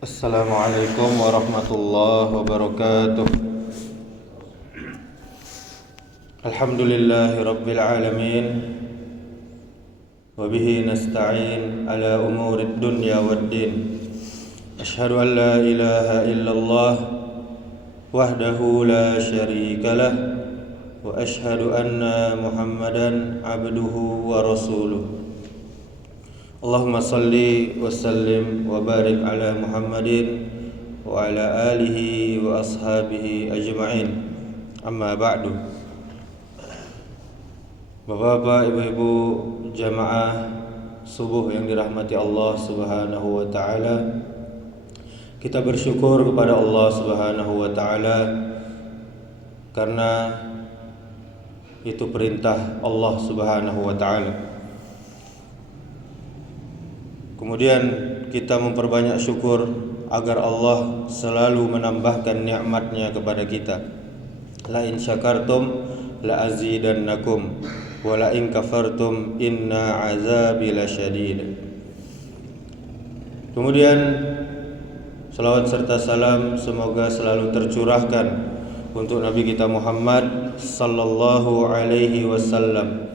Assalamualaikum warahmatullahi wabarakatuh. Alhamdulillahi rabbil alamin. Wabihi nasta'in ala umurid dunya waddin. Ashhadu an la ilaha illallah wahdahu la syarika lah. Wa ashhadu anna Muhammadan abduhu wa rasuluh. Allahumma salli wa sallim wa barik ala Muhammadin wa ala alihi wa ashabihi ajma'in. Amma ba'du. Bapak-bapak, ibu-ibu jamaah subuh yang dirahmati Allah Subhanahu wa taala. Kita bersyukur kepada Allah Subhanahu wa taala karena itu perintah Allah Subhanahu wa taala. Kemudian kita memperbanyak syukur agar Allah selalu menambahkan nikmat-Nya kepada kita. La in syakartum la azidannakum wa la in kafartum inna azabi lasyadid. Kemudian salawat serta salam semoga selalu tercurahkan untuk Nabi kita Muhammad sallallahu alaihi wasallam.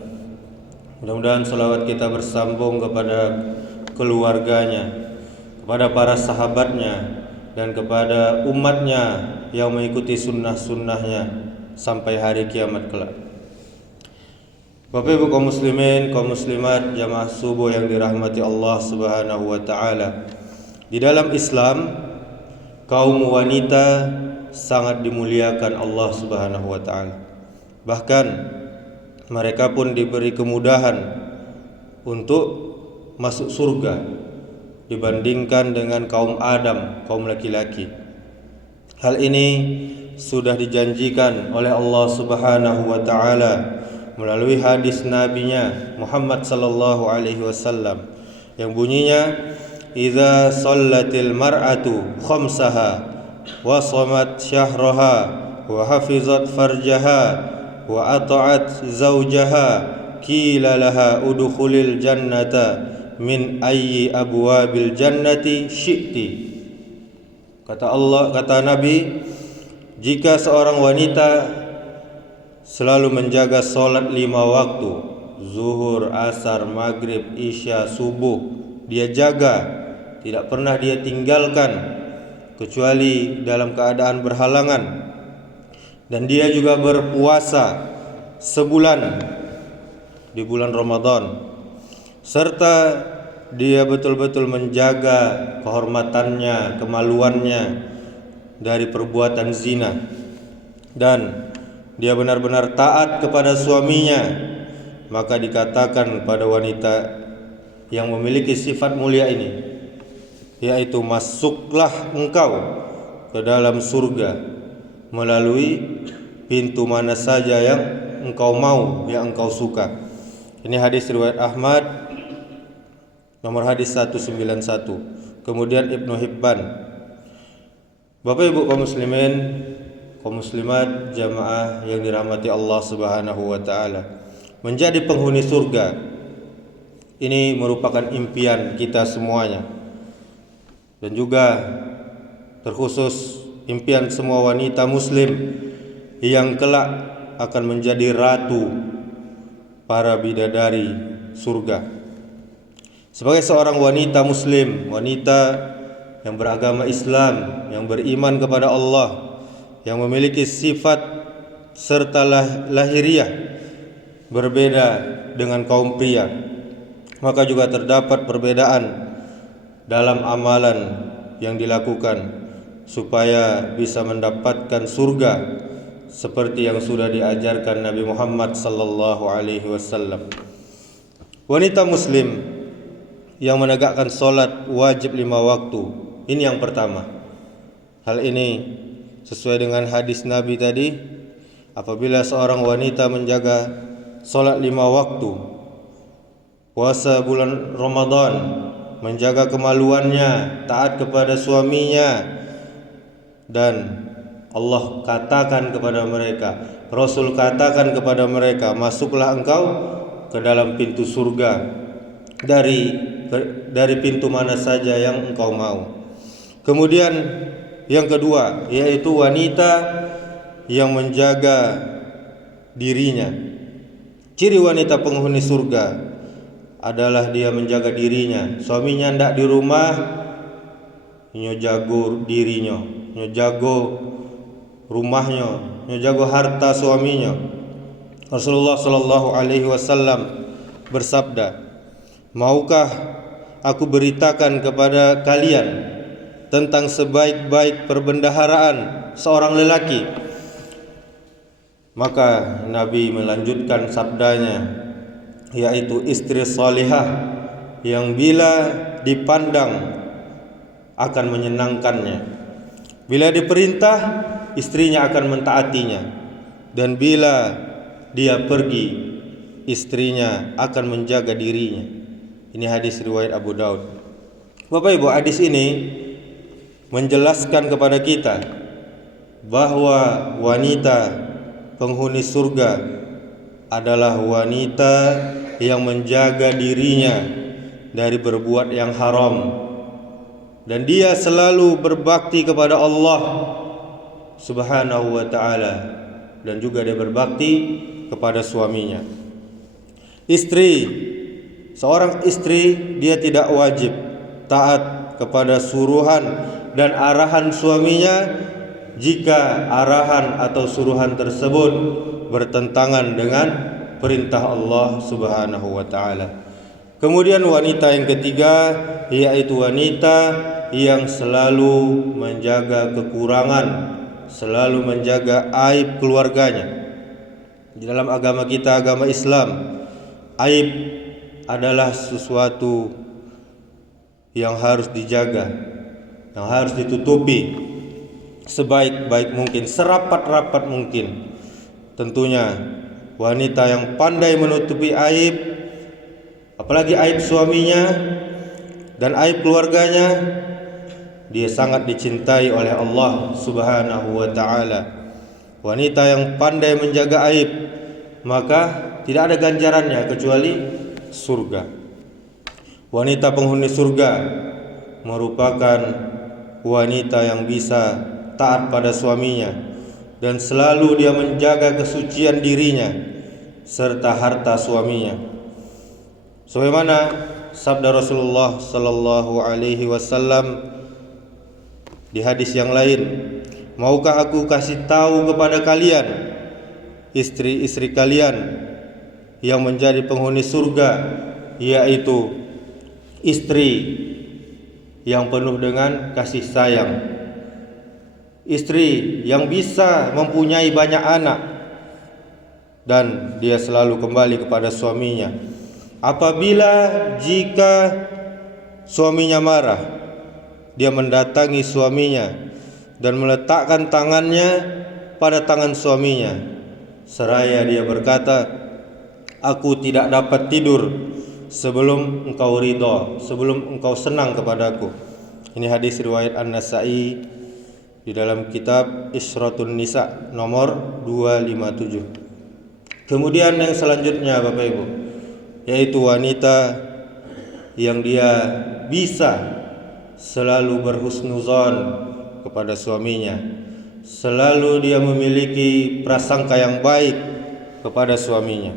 Mudah-mudahan salawat kita bersambung kepada keluarganya, kepada para sahabatnya, dan kepada umatnya yang mengikuti sunnah-sunnahnya sampai hari kiamat kelak. Bapak ibu kaum muslimin, kaum muslimat, jamaah subuh yang dirahmati Allah Subhanahu wa taala. Di dalam Islam, kaum wanita sangat dimuliakan Allah Subhanahu wa taala. Bahkan mereka pun diberi kemudahan untuk masuk surga dibandingkan dengan kaum Adam, kaum laki-laki. Hal ini sudah dijanjikan oleh Allah Subhanahu wa taala melalui hadis nabinya Muhammad sallallahu alaihi wasallam yang bunyinya, "Idza shallatil mar'atu khamsaha wa shamat syahraha wa hafizat farjaha wa ata'at zawjaha qila laha udkhulil jannata min ayyi abwabil jannati syi'ti." Kata Nabi, jika seorang wanita selalu menjaga salat 5 waktu, zuhur, asar, maghrib, isya, subuh, dia jaga, tidak pernah dia tinggalkan kecuali dalam keadaan berhalangan, dan dia juga berpuasa sebulan di bulan Ramadan, serta dia betul-betul menjaga kehormatannya, kemaluannya dari perbuatan zina, dan dia benar-benar taat kepada suaminya, maka dikatakan pada wanita yang memiliki sifat mulia ini, yaitu masuklah engkau ke dalam surga melalui pintu mana saja yang engkau mau, yang engkau suka. Ini hadis riwayat Ahmad, nomor hadis 191. Kemudian Ibnu Hibban. Bapak ibu kaum muslimin, kaum muslimat, jamaah yang dirahmati Allah Subhanahu wa taala, menjadi penghuni surga ini merupakan impian kita semuanya, dan juga terkhusus impian semua wanita muslim yang kelak akan menjadi ratu para bidadari surga. Sebagai seorang wanita muslim, wanita yang beragama Islam, yang beriman kepada Allah, yang memiliki sifat serta lahiriah berbeda dengan kaum pria, maka juga terdapat perbedaan dalam amalan yang dilakukan supaya bisa mendapatkan surga seperti yang sudah diajarkan Nabi Muhammad sallallahu alaihi wasallam. Wanita muslim yang menegakkan salat wajib 5 waktu, ini yang pertama. Hal ini sesuai dengan hadis Nabi tadi, apabila seorang wanita menjaga salat 5 waktu, puasa bulan Ramadan, menjaga kemaluannya, taat kepada suaminya, dan Allah katakan kepada mereka, Rasul katakan kepada mereka, masuklah engkau ke dalam pintu surga dari pintu mana saja yang engkau mau. Kemudian yang kedua yaitu wanita yang menjaga dirinya. Ciri wanita penghuni surga adalah dia menjaga dirinya. Suaminya ndak di rumah, nyo jago dirinya, nyo jago rumahnya, nyo jago harta suaminya. Rasulullah sallallahu alaihi wasallam bersabda, "Maukah aku beritakan kepada kalian tentang sebaik-baik perbendaharaan seorang lelaki?" Maka Nabi melanjutkan sabdanya, yaitu istri salihah yang bila dipandang akan menyenangkannya. Bila diperintah, istrinya akan mentaatinya, dan bila dia pergi, istrinya akan menjaga dirinya. Ini hadis riwayat Abu Daud. Bapak Ibu, hadis ini menjelaskan kepada kita bahwa wanita penghuni surga adalah wanita yang menjaga dirinya dari berbuat yang haram, dan dia selalu berbakti kepada Allah Subhanahu wa ta'ala, dan juga dia berbakti kepada suaminya. Seorang istri dia tidak wajib taat kepada suruhan dan arahan suaminya jika arahan atau suruhan tersebut bertentangan dengan perintah Allah Subhanahu wa ta'ala. Kemudian wanita yang ketiga yaitu wanita yang selalu menjaga kekurangan, selalu menjaga aib keluarganya. Di dalam agama kita, agama Islam, aib adalah sesuatu yang harus dijaga, yang harus ditutupi sebaik-baik mungkin, serapat-rapat mungkin. Tentunya wanita yang pandai menutupi aib, apalagi aib suaminya dan aib keluarganya, dia sangat dicintai oleh Allah Subhanahu wa ta'ala. Wanita yang pandai menjaga aib, maka tidak ada ganjarannya kecuali surga. Wanita penghuni surga merupakan wanita yang bisa taat pada suaminya, dan selalu dia menjaga kesucian dirinya serta harta suaminya. Sebagaimana sabda Rasulullah sallallahu alaihi wasallam di hadis yang lain, "Maukah aku kasih tahu kepada kalian istri-istri kalian yang menjadi penghuni surga, yaitu istri yang penuh dengan kasih sayang, istri yang bisa mempunyai banyak anak, dan dia selalu kembali kepada suaminya. Apabila jika suaminya marah, dia mendatangi suaminya dan meletakkan tangannya pada tangan suaminya, seraya dia berkata, 'Aku tidak dapat tidur sebelum engkau ridha, sebelum engkau senang kepadaku.'" Ini hadis riwayat An-Nasa'i di dalam kitab Isyratun Nisa nomor 257. Kemudian yang selanjutnya Bapak Ibu, yaitu wanita yang dia bisa selalu berhusnuzon kepada suaminya, selalu dia memiliki prasangka yang baik kepada suaminya.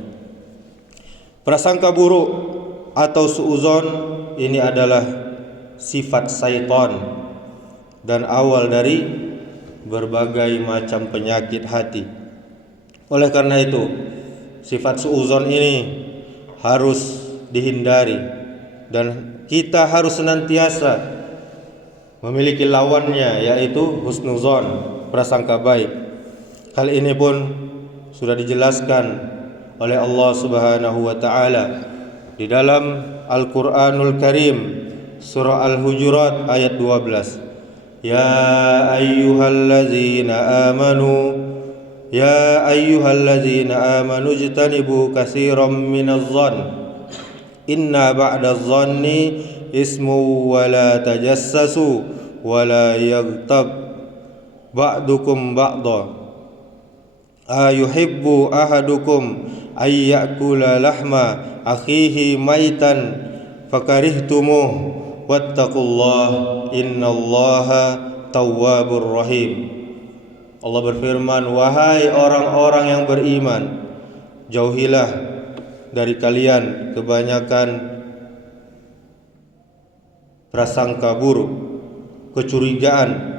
Prasangka buruk atau suuzon ini adalah sifat syaitan dan awal dari berbagai macam penyakit hati. Oleh karena itu, sifat suuzon ini harus dihindari, dan kita harus senantiasa memiliki lawannya, yaitu husnuzon, prasangka baik. Hal ini pun sudah dijelaskan oleh Allah Subhanahu wa ta'ala di dalam Al-Qur'anul Karim, surah Al-Hujurat ayat 12. Ya ayyuhallazina amanu ijtanibu katsiran minadh-dhann inna ba'dadh-dhanni ismu wa la tajassasu wa la yaghtab ba'dukum ba'dha ayuhibbu ahadukum ay ya'kula lahma akhihi maitan fakarihtumuh wattaqullah innallaha tawwabur rahim. Allah berfirman, wahai orang-orang yang beriman, jauhilah dari kalian kebanyakan prasangka buruk, kecurigaan,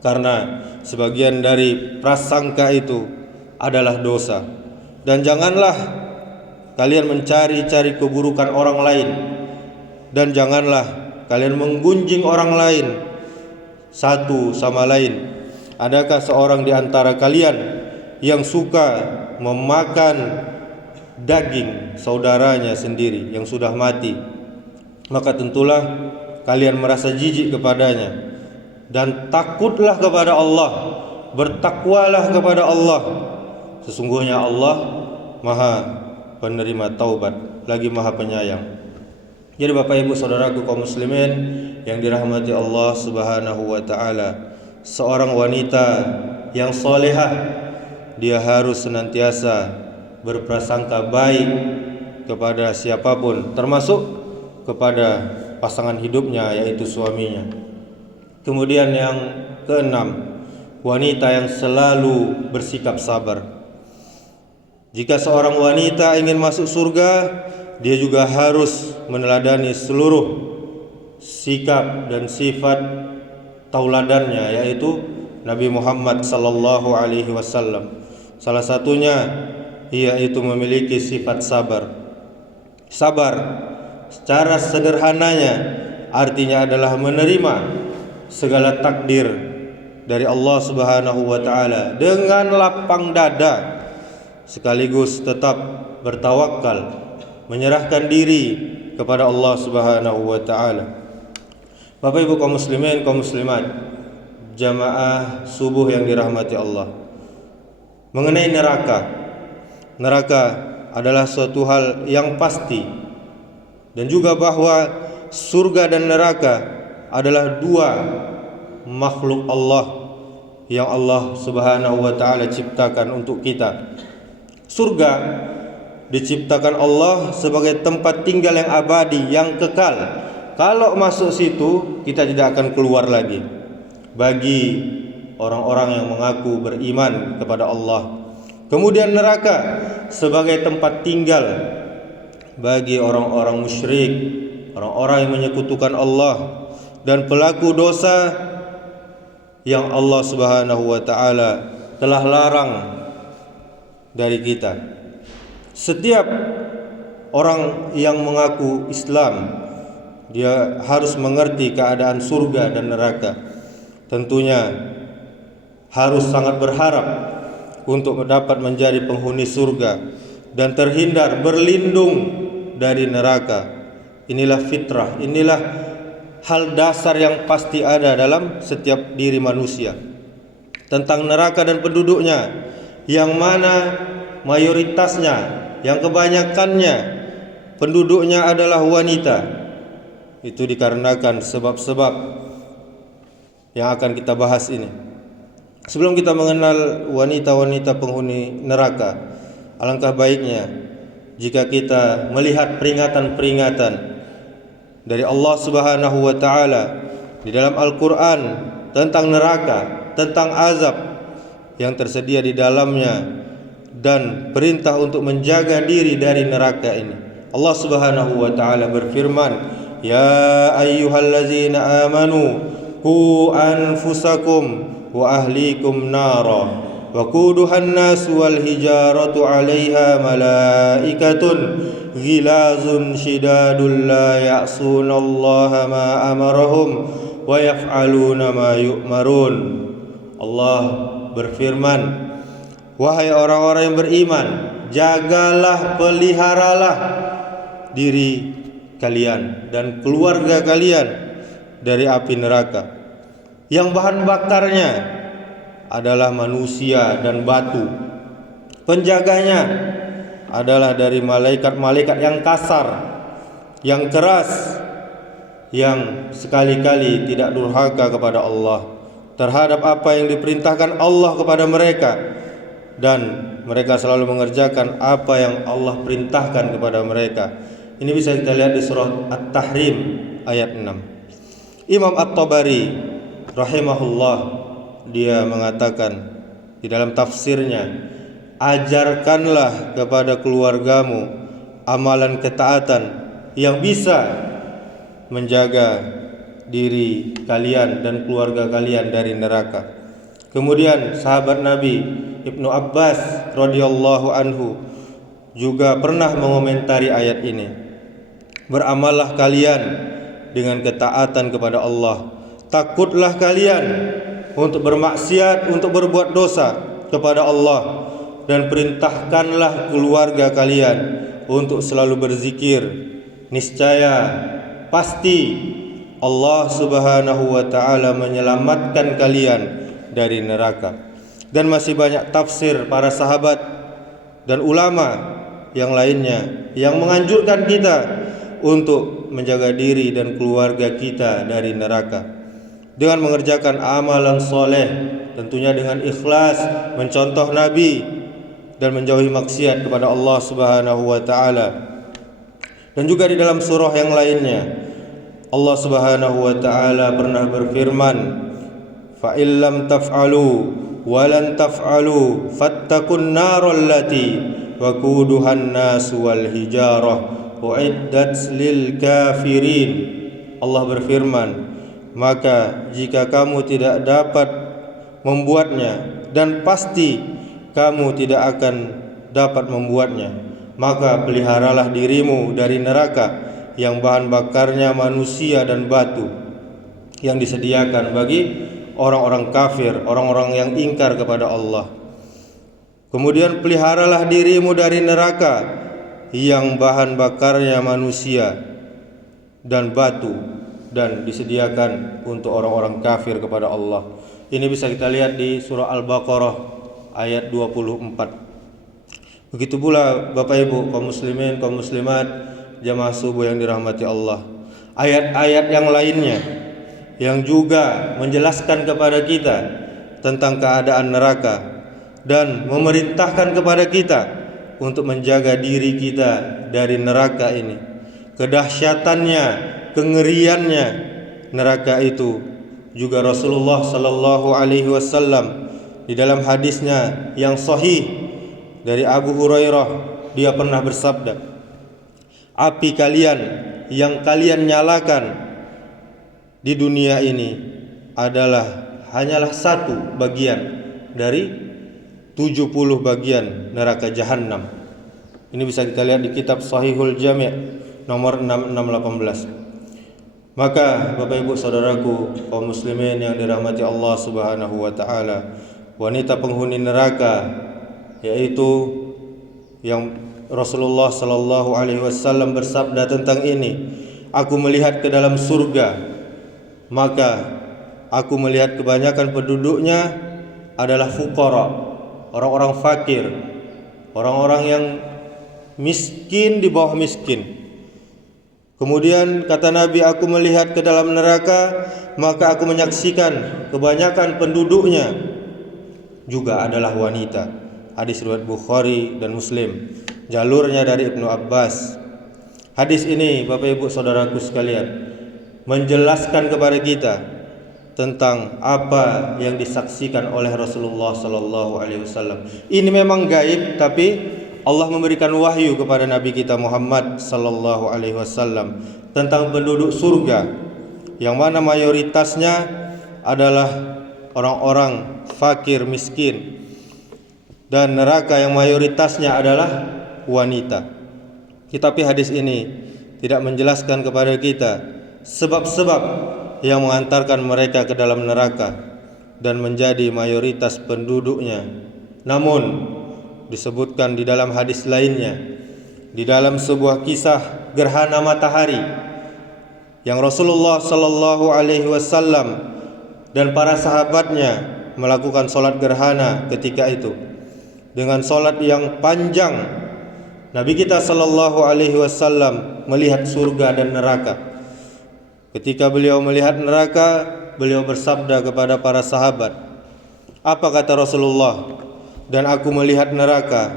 karena sebagian dari prasangka itu adalah dosa. Dan janganlah kalian mencari-cari keburukan orang lain, dan janganlah kalian menggunjing orang lain satu sama lain. Adakah seorang di antara kalian yang suka memakan daging saudaranya sendiri yang sudah mati? Maka tentulah kalian merasa jijik kepadanya. Dan takutlah kepada Allah, bertakwalah kepada Allah. Sesungguhnya Allah Maha penerima taubat, lagi Maha penyayang. Jadi Bapak Ibu saudaraku kaum muslimin yang dirahmati Allah Subhanahu wa taala, seorang wanita yang solehah, dia harus senantiasa berprasangka baik kepada siapapun, termasuk kepada pasangan hidupnya, yaitu suaminya. Kemudian yang keenam, wanita yang selalu bersikap sabar. Jika seorang wanita ingin masuk surga, dia juga harus meneladani seluruh sikap dan sifat tauladannya, yaitu Nabi Muhammad sallallahu alaihi wasallam. Salah satunya yaitu memiliki sifat sabar. Sabar secara sederhananya artinya adalah menerima segala takdir dari Allah Subhanahu wa taala dengan lapang dada, sekaligus tetap bertawakal, menyerahkan diri kepada Allah Subhanahu wa taala. Bapak Ibu kaum muslimin, kaum muslimat, jamaah subuh yang dirahmati Allah. Mengenai neraka, neraka adalah suatu hal yang pasti, dan juga bahwa surga dan neraka adalah dua makhluk Allah yang Allah Subhanahu wa taala ciptakan untuk kita. Surga diciptakan Allah sebagai tempat tinggal yang abadi, yang kekal. Kalau masuk situ kita tidak akan keluar lagi. Bagi orang-orang yang mengaku beriman kepada Allah. Kemudian neraka sebagai tempat tinggal bagi orang-orang musyrik, orang-orang yang menyekutukan Allah dan pelaku dosa yang Allah Subhanahu wa taala telah larang dari kita. Setiap orang yang mengaku Islam, dia harus mengerti keadaan surga dan neraka. Tentunya harus sangat berharap untuk dapat menjadi penghuni surga dan terhindar, berlindung dari neraka. Inilah fitrah, inilah hal dasar yang pasti ada dalam setiap diri manusia. Tentang neraka dan penduduknya, yang mana mayoritasnya, yang kebanyakannya penduduknya adalah wanita. Itu dikarenakan sebab-sebab yang akan kita bahas ini. Sebelum kita mengenal wanita-wanita penghuni neraka, alangkah baiknya jika kita melihat peringatan-peringatan dari Allah Subhanahu wa taala di dalam Al-Qur'an tentang neraka, tentang azab yang tersedia di dalamnya, dan perintah untuk menjaga diri dari neraka ini. Allah Subhanahu wa taala berfirman, ya ayyuhallazina amanu qu anfusakum wa ahlikum nara wa quduhan nas wal hijaratu 'alaiha malaikatun ghilazun shidadul la ya'sunallaha ma amarahum wa yaf'aluna ma yu'marun. Allah berfirman, wahai orang-orang yang beriman, jagalah, peliharalah diri kalian dan keluarga kalian dari api neraka yang bahan bakarnya adalah manusia dan batu. Penjaganya adalah dari malaikat-malaikat yang kasar, yang keras, yang sekali-kali tidak durhaka kepada Allah terhadap apa yang diperintahkan Allah kepada mereka, dan mereka selalu mengerjakan apa yang Allah perintahkan kepada mereka. Ini bisa kita lihat di surah At-Tahrim ayat 6. Imam At-Tabari rahimahullah, dia mengatakan di dalam tafsirnya, ajarkanlah kepada keluargamu amalan ketaatan yang bisa menjaga diri kalian dan keluarga kalian dari neraka. Kemudian sahabat Nabi Ibnu Abbas radhiyallahu anhu juga pernah mengomentari ayat ini. Beramallah kalian dengan ketaatan kepada Allah. Takutlah kalian untuk bermaksiat, untuk berbuat dosa kepada Allah, dan perintahkanlah keluarga kalian untuk selalu berzikir. Niscaya pasti Allah Subhanahu wa taala menyelamatkan kalian dari neraka. Dan masih banyak tafsir para sahabat dan ulama yang lainnya yang menganjurkan kita untuk menjaga diri dan keluarga kita dari neraka dengan mengerjakan amalan soleh, tentunya dengan ikhlas, mencontoh Nabi, dan menjauhi maksiat kepada Allah Subhanahu wa taala. Dan juga di dalam surah yang lainnya Allah Subhanahu wa taala pernah berfirman, fa illam taf'alu wa lan taf'alu fattaqun naral lati waquduhan nas wal hijarah uiddat lil kafirin. Allah berfirman, maka jika kamu tidak dapat membuatnya, dan pasti kamu tidak akan dapat membuatnya, maka peliharalah dirimu dari neraka yang bahan bakarnya manusia dan batu, yang disediakan bagi orang-orang kafir, orang-orang yang ingkar kepada Allah. Kemudian peliharalah dirimu dari neraka yang bahan bakarnya manusia dan batu, dan disediakan untuk orang-orang kafir kepada Allah. Ini bisa kita lihat di surah Al-Baqarah ayat 24. Begitu pula Bapak Ibu kaum muslimin, kaum muslimat, jamaah subuh yang dirahmati Allah, ayat-ayat yang lainnya yang juga menjelaskan kepada kita tentang keadaan neraka dan memerintahkan kepada kita untuk menjaga diri kita dari neraka ini. Kedahsyatannya, kengeriannya neraka itu juga Rasulullah sallallahu alaihi wasallam di dalam hadisnya yang sahih dari Abu Hurairah, dia pernah bersabda, api kalian yang kalian nyalakan di dunia ini hanyalah satu bagian dari 70 bagian neraka jahanam. Ini bisa kita lihat di kitab Sahihul Jami' nomor 6618. Maka Bapak Ibu saudaraku kaum muslimin yang dirahmati Allah Subhanahu wa taala, wanita penghuni neraka, yaitu yang Rasulullah sallallahu alaihi wasallam bersabda tentang ini, aku melihat ke dalam surga, maka aku melihat kebanyakan penduduknya adalah fuqara, orang-orang fakir, orang-orang yang miskin di bawah miskin. Kemudian kata Nabi, aku melihat ke dalam neraka, maka aku menyaksikan kebanyakan penduduknya juga adalah wanita. Hadis riwayat Bukhari dan Muslim, jalurnya dari Ibnu Abbas. Hadis ini Bapak Ibu saudaraku sekalian menjelaskan kepada kita tentang apa yang disaksikan oleh Rasulullah sallallahu alaihi wasallam. Ini memang gaib, tapi Allah memberikan wahyu kepada Nabi kita Muhammad sallallahu alaihi wasallam tentang penduduk surga yang mana mayoritasnya adalah orang-orang fakir miskin, dan neraka yang mayoritasnya adalah wanita. Tetapi hadis ini tidak menjelaskan kepada kita sebab-sebab yang mengantarkan mereka ke dalam neraka dan menjadi mayoritas penduduknya. Namun disebutkan di dalam hadis lainnya, di dalam sebuah kisah gerhana matahari yang Rasulullah sallallahu alaihi wasallam dan para sahabatnya melakukan salat gerhana ketika itu dengan salat yang panjang. Nabi kita sallallahu alaihi wasallam melihat surga dan neraka. Ketika beliau melihat neraka, beliau bersabda kepada para sahabat, apa kata Rasulullah? Dan aku melihat neraka,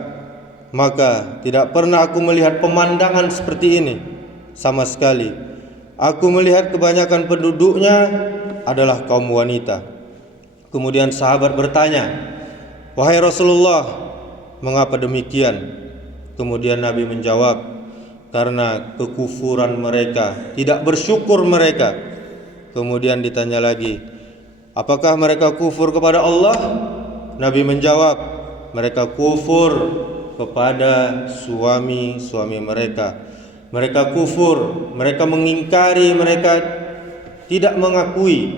maka tidak pernah aku melihat pemandangan seperti ini sama sekali. Aku melihat kebanyakan penduduknya adalah kaum wanita. Kemudian sahabat bertanya, "Wahai Rasulullah, mengapa demikian?" Kemudian Nabi menjawab, "Karena kekufuran mereka, tidak bersyukur mereka." Kemudian ditanya lagi, "Apakah mereka kufur kepada Allah?" Nabi menjawab, "Mereka kufur kepada suami-suami mereka. Mereka kufur, mereka mengingkari, mereka tidak mengakui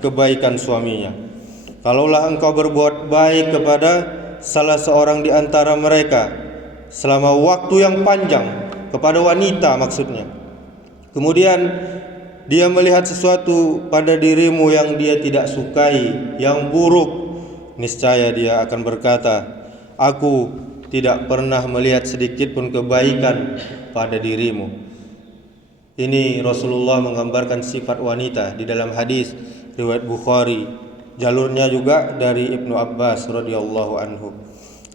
kebaikan suaminya. Kalaulah engkau berbuat baik kepada salah seorang di antara mereka selama waktu yang panjang, kepada wanita maksudnya, kemudian dia melihat sesuatu pada dirimu yang dia tidak sukai, yang buruk, niscaya dia akan berkata, aku tidak pernah melihat sedikit pun kebaikan pada dirimu." Ini Rasulullah menggambarkan sifat wanita di dalam hadis riwayat Bukhari, jalurnya juga dari Ibnu Abbas radhiyallahu anhu.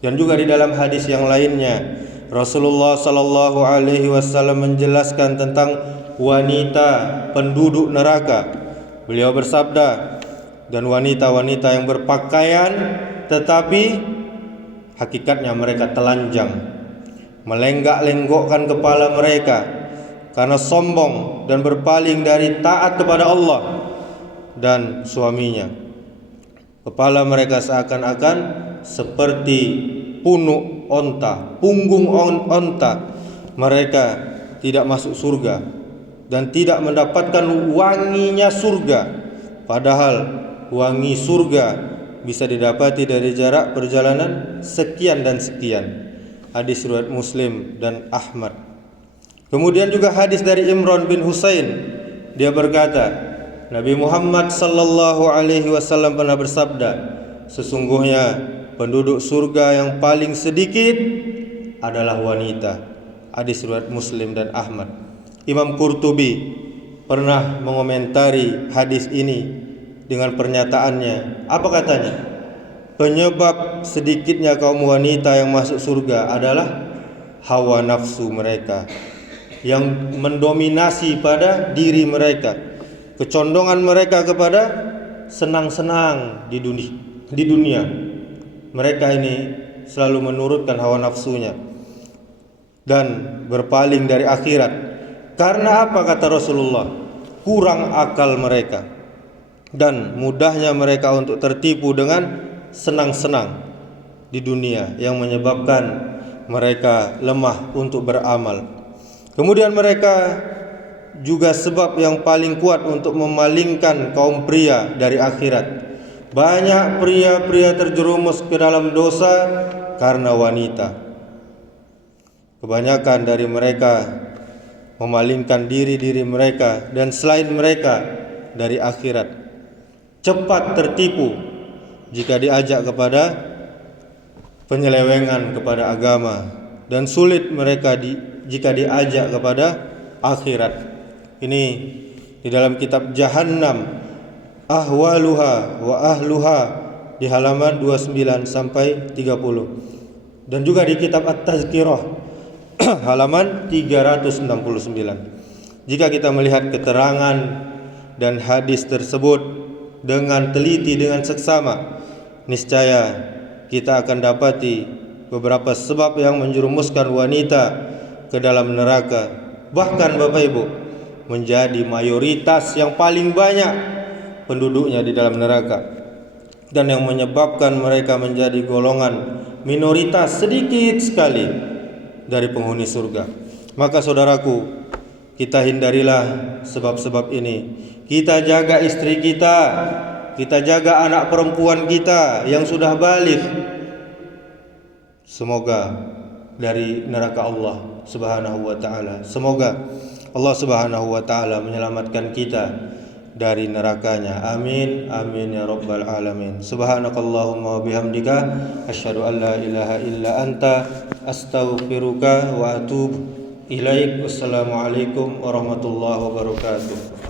Dan juga di dalam hadis yang lainnya Rasulullah sallallahu alaihi wasallam menjelaskan tentang wanita penduduk neraka. Beliau bersabda, "Dan wanita-wanita yang berpakaian tetapi hakikatnya mereka telanjang, melenggak-lenggokkan kepala mereka karena sombong dan berpaling dari taat kepada Allah dan suaminya. Kepala mereka seakan-akan seperti punuk onta, punggung onta. Mereka tidak masuk surga dan tidak mendapatkan wanginya surga, padahal wangi surga bisa didapati dari jarak perjalanan sekian dan sekian." Hadis riwayat Muslim dan Ahmad. Kemudian juga hadis dari Imran bin Husain, dia berkata, Nabi Muhammad sallallahu alaihi wasallam pernah bersabda, "Sesungguhnya penduduk surga yang paling sedikit adalah wanita." Hadis riwayat Muslim dan Ahmad. Imam Qurtubi pernah mengomentari hadis ini dengan pernyataannya. Apa katanya? Penyebab sedikitnya kaum wanita yang masuk surga adalah hawa nafsu mereka yang mendominasi pada diri mereka, kecondongan mereka kepada senang-senang di dunia. Mereka ini selalu menurutkan hawa nafsunya dan berpaling dari akhirat. Karena apa, kata Rasulullah? Kurang akal mereka dan mudahnya mereka untuk tertipu dengan senang-senang di dunia yang menyebabkan mereka lemah untuk beramal. Kemudian mereka juga sebab yang paling kuat untuk memalingkan kaum pria dari akhirat. Banyak pria-pria terjerumus ke dalam dosa karena wanita. Kebanyakan dari mereka memalingkan diri mereka dan selain mereka dari akhirat. Cepat tertipu jika diajak kepada penyelewengan kepada agama, dan sulit mereka jika diajak kepada akhirat. Ini di dalam kitab Jahannam Ahwaluha wa Ahluha di halaman 29 sampai 30, dan juga di kitab At-Tazkirah halaman 369. Jika kita melihat keterangan dan hadis tersebut dengan teliti, dengan seksama, niscaya kita akan dapati beberapa sebab yang menjerumuskan wanita ke dalam neraka. Bahkan Bapak Ibu, menjadi mayoritas yang paling banyak penduduknya di dalam neraka, dan yang menyebabkan mereka menjadi golongan minoritas sedikit sekali dari penghuni surga. Maka saudaraku, kita hindarilah sebab-sebab ini. Kita jaga istri kita jaga anak perempuan kita yang sudah baligh. Semoga dari neraka Allah Subhanahu wa taala. Semoga Allah Subhanahu wa taala menyelamatkan kita dari nerakanya. Amin amin ya rabbal alamin. Subhanakallahumma wa bihamdika asyhadu an la ilaha illa anta astaghfiruka wa atubu ilaik. Wassalamualaikum warahmatullahi wabarakatuh.